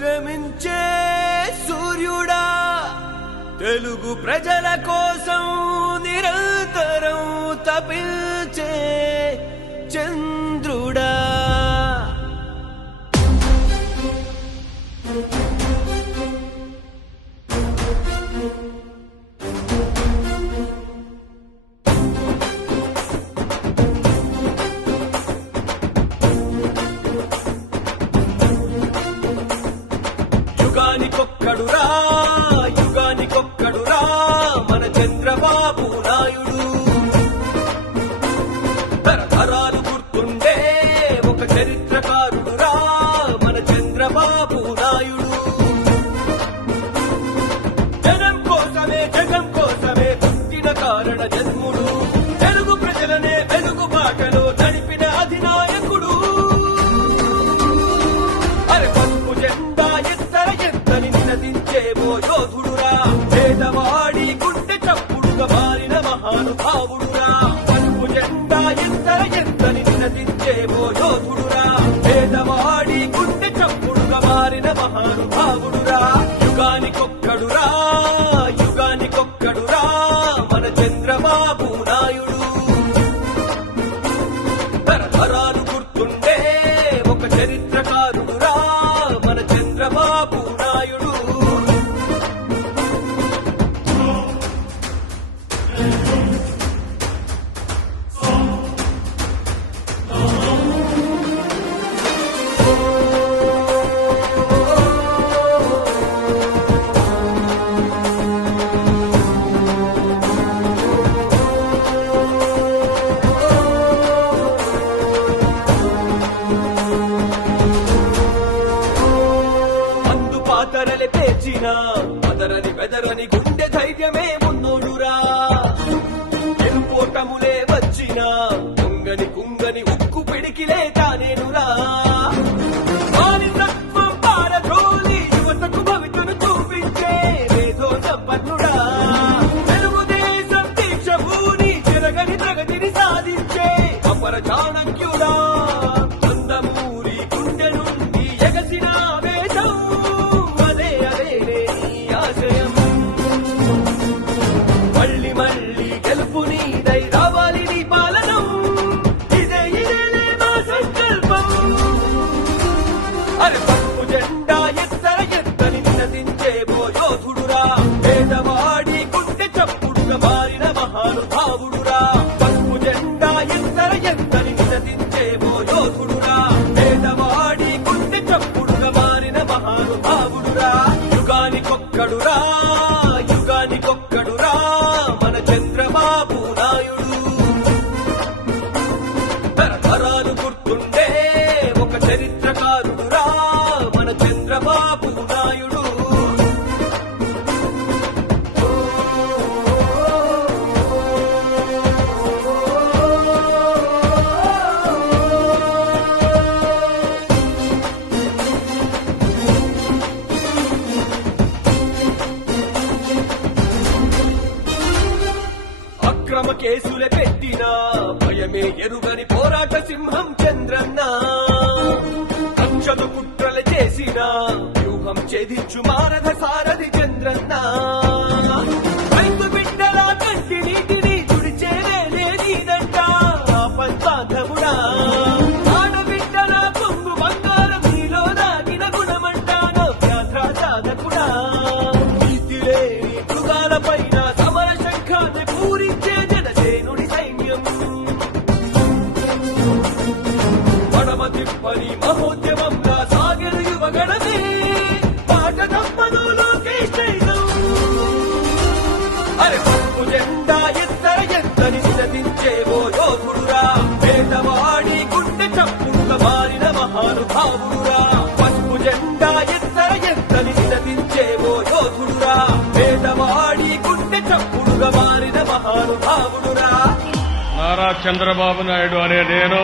శ్రమించే సూర్యుడా, తెలుగు ప్రజల కోసం నిరంతరం తపించే చంద్రుడా. యుగానికొక్కడురా యుగానికొక్కడురా మన చంద్రబాబు నాయుడు. తరతరాలు గుర్తుండే ఒక చరిత్రకారుడురా మన చంద్రబాబు నాయుడు. జనం కోసమే జగం కోసమే పుట్టిన కారణ జన్ముడు, తెలుగు ప్రజలనే వెలుగు బాటలో నడిపిన అధినాయకుడు. అరే పసుపు జెండా నినదించేవో యోధుడురా, పేదవాడి గుండె చప్పుడుగా మారిన మహానుభావుడురా. పసుపు జెండా ఎంతని నినదించేవో యోధుడురా, పేదవాడి గుండె చప్పుడుగా మారిన మహానుభావుడురా. యుగానికొక్కడురా యుగానికొక్కడురా మన చంద్రబాబు నాయుడు. తరతరాలు గుర్తుండే ఒక చరిత్రకారుడురా మన చంద్రబాబు నాయుడు. పాతరలే పేర్చిన అదరని బెదరని గుండె ధైర్యమే మున్నోడురా. ఎరుపోటములే వచ్చిన కుంగని కుంగని ఉక్కు పిడికిలే తానేనురా. బానిసత్వం పారద్రోలి యువతకు భవితను చూపించే మేధో సంపన్నుడా. తెలుగుదేశం దీక్షభూని చెరగని ప్రగతిని సాధించే అపర చాణక్యుడా. అందమూరి గుండె నుండి ఎగసిన మళ్ళీ మళ్ళీ గెలుపు నీదై రావాలి నీ పాలనం, ఇదే ఇదేలే మా సంకల్పం. అరే పసుపు జెండా ఎత్తని నినదించేవో యోధుడురా, పేదవాడి గుండె చప్పుడుగా మారిన మహానుభావుడురా. పసుపు జెండా ఎత్తని నినదించేవో యోధుడురా, పేదవాడి గుండె చప్పుడుగా మారిన మహానుభావుడురా. యుగానికొక్కడురా యుగానికొక్కడురా మన చంద్రబాబు నాయుడు. తరతరాలు గుర్తుండే ఒక చరిత్రకారుడురా మన చంద్రబాబు నాయుడు. అక్రమ కేసులే పెట్టిన భయమే ఎరుగని పోరాట సింహం చంద్రన్న. కక్షలు కుట్రలు చేసిన వ్యూహం ఛేదించు మారథ సారథి చంద్రన్న. రైతు బిడ్డల కంటి నీటిని తుడిచేదే లేదంట పంచాధముడా. ఆడబిడ్డల పొంగు బంగారం నీలో దాగిన గుణమంటాను వ్యాధ్రా సాధకుడా. నీతి లేని మృగాల పైన సమర శంఖాన్ని పూరించే జనసేనుడి సైన్యం. పడమ తిప్పని మహోద్యమంగా సాగరు యువగణమే పాట తప్పదు లోకేష్ సైతం. అరే పసుపు జెండా ఎత్తని నినదించేవో యోధుడురా, పేదవాడి గుండె చప్పుడుగా మారిన మహానుభావుడురా. పసుపు జెండా ఎత్తని నినదించేవో యోధుడురా, పేదవాడి గుండె చప్పుడుగా మారిన మహానుభావుడురా. నారా చంద్రబాబు నాయుడు అనే నేను